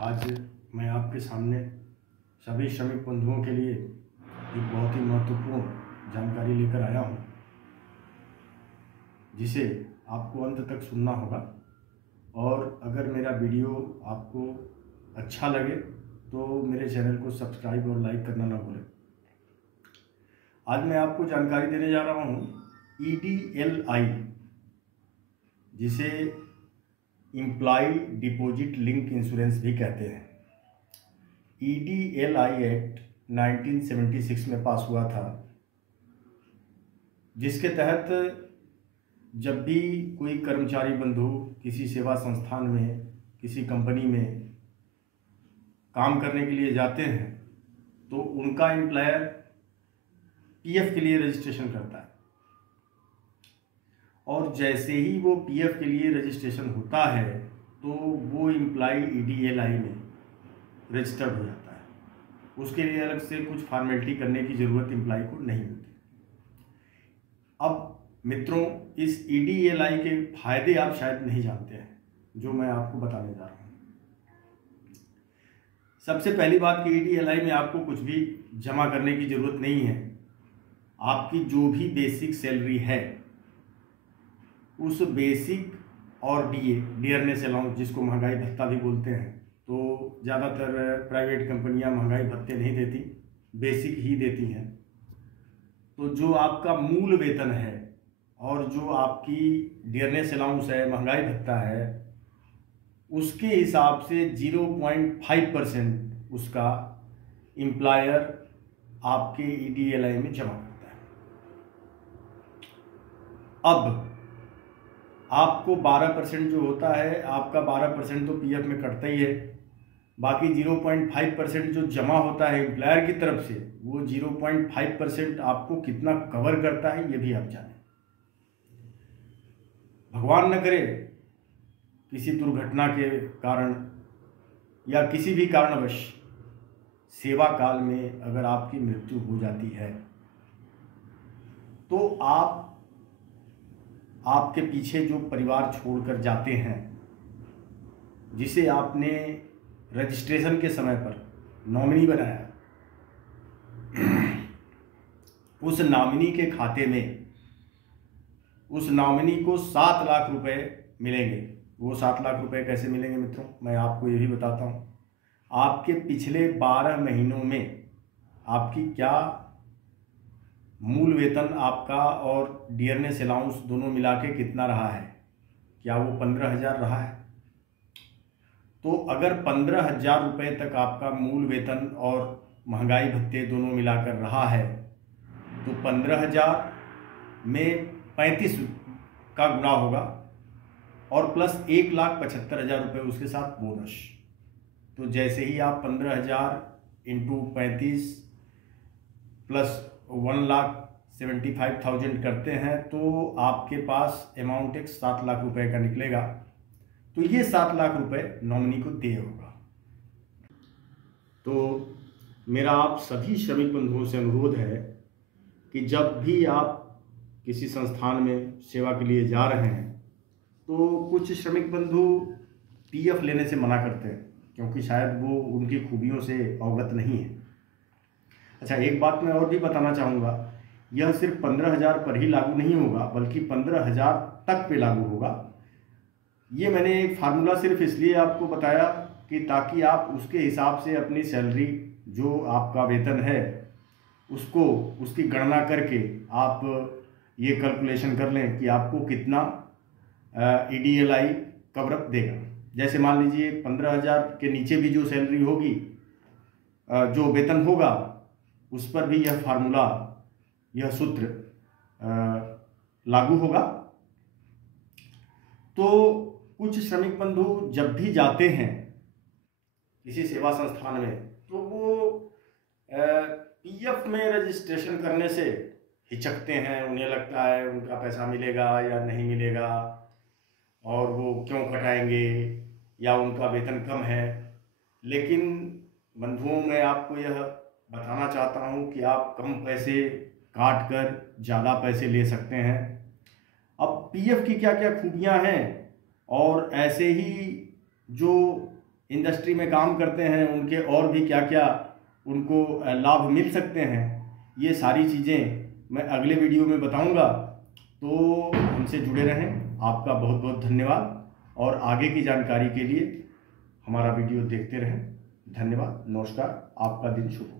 आज मैं आपके सामने सभी श्रमिक बंधुओं के लिए एक बहुत ही महत्वपूर्ण जानकारी लेकर आया हूं, जिसे आपको अंत तक सुनना होगा। और अगर मेरा वीडियो आपको अच्छा लगे तो मेरे चैनल को सब्सक्राइब और लाइक करना ना भूलें। आज मैं आपको जानकारी देने जा रहा हूं EDLI, जिसे एम्प्लॉय डिपॉजिट लिंक इंश्योरेंस भी कहते हैं। EDLI एक्ट 1976 में पास हुआ था, जिसके तहत जब भी कोई कर्मचारी बंधु किसी सेवा संस्थान में, किसी कंपनी में काम करने के लिए जाते हैं तो उनका एम्प्लॉयर PF के लिए रजिस्ट्रेशन करता है, और जैसे ही वो PF के लिए रजिस्ट्रेशन होता है तो वो एम्प्लॉय EDLI में रजिस्टर्ड हो जाता है। उसके लिए अलग से कुछ फॉर्मेलिटी करने की ज़रूरत एम्प्लॉय को नहीं होती। अब मित्रों, इस EDLI के फायदे आप शायद नहीं जानते हैं, जो मैं आपको बताने जा रहा हूँ। सबसे पहली बात कि EDLI में आपको कुछ भी जमा करने की ज़रूरत नहीं है। आपकी जो भी बेसिक सैलरी है, उस बेसिक और डियरनेस अलाउंस, जिसको महंगाई भत्ता भी बोलते हैं, तो ज़्यादातर प्राइवेट कंपनियां महंगाई भत्ते नहीं देती, बेसिक ही देती हैं। तो जो आपका मूल वेतन है और जो आपकी डियरनेस अलाउंस है, महंगाई भत्ता है, उसके हिसाब से 0.5% उसका एम्प्लॉयर आपके EDLI में जमा करता है। अब आपको 12% जो होता है, आपका 12% तो PF में कटता ही है। बाकी 0.5% जो जमा होता है एम्प्लॉयर की तरफ से, वो 0.5% आपको कितना कवर करता है ये भी आप जानें। भगवान न करे किसी दुर्घटना के कारण या किसी भी कारणवश सेवा काल में अगर आपकी मृत्यु हो जाती है तो आपके पीछे जो परिवार छोड़कर जाते हैं, जिसे आपने रजिस्ट्रेशन के समय पर नॉमिनी बनाया, उस नॉमिनी के खाते में उस नॉमिनी को 7 लाख रुपए मिलेंगे। वो 7 लाख रुपए कैसे मिलेंगे मित्रों, मैं आपको ये भी बताता हूँ। आपके पिछले 12 महीनों में आपकी क्या मूल वेतन आपका और डियरनेस अलाउंस दोनों मिला के कितना रहा है, क्या वो 15,000 रहा है? तो अगर 15,000 रुपये तक आपका मूल वेतन और महंगाई भत्ते दोनों मिलाकर रहा है, तो 15,000 में 35 का गुणा होगा और प्लस 1,75,000 रुपये उसके साथ बोनस। तो जैसे ही आप 15,000 इंटू 35 प्लस 1,75,000 करते हैं तो आपके पास अमाउंट एक 7 लाख रुपए का निकलेगा। तो ये 7 लाख रुपए नॉमिनी को देय होगा। तो मेरा आप सभी श्रमिक बंधुओं से अनुरोध है कि जब भी आप किसी संस्थान में सेवा के लिए जा रहे हैं तो कुछ श्रमिक बंधु PF लेने से मना करते हैं, क्योंकि शायद वो उनकी खूबियों से अवगत नहीं है। अच्छा, एक बात मैं और भी बताना चाहूँगा, यह सिर्फ 15,000 पर ही लागू नहीं होगा, बल्कि 15,000 तक पे लागू होगा। ये मैंने एक फार्मूला सिर्फ इसलिए आपको बताया कि ताकि आप उसके हिसाब से अपनी सैलरी, जो आपका वेतन है, उसको उसकी गणना करके आप ये कैलकुलेशन कर लें कि आपको कितना EDLI कवरअप देगा। जैसे मान लीजिए 15,000 के नीचे भी जो सैलरी होगी, जो वेतन होगा, उस पर भी यह फार्मूला, यह सूत्र लागू होगा। तो कुछ श्रमिक बंधु जब भी जाते हैं किसी सेवा संस्थान में तो वो PF में रजिस्ट्रेशन करने से हिचकते हैं। उन्हें लगता है उनका पैसा मिलेगा या नहीं मिलेगा, और वो क्यों कटाएंगे, या उनका वेतन कम है। लेकिन बंधुओं, मैं आपको यह बताना चाहता हूं कि आप कम पैसे काट कर ज़्यादा पैसे ले सकते हैं। अब PF की क्या क्या खूबियां हैं, और ऐसे ही जो इंडस्ट्री में काम करते हैं उनके और भी क्या क्या उनको लाभ मिल सकते हैं, ये सारी चीज़ें मैं अगले वीडियो में बताऊंगा। तो हमसे जुड़े रहें। आपका बहुत बहुत धन्यवाद और आगे की जानकारी के लिए हमारा वीडियो देखते रहें। धन्यवाद, नमस्कार, आपका दिन शुभ हो।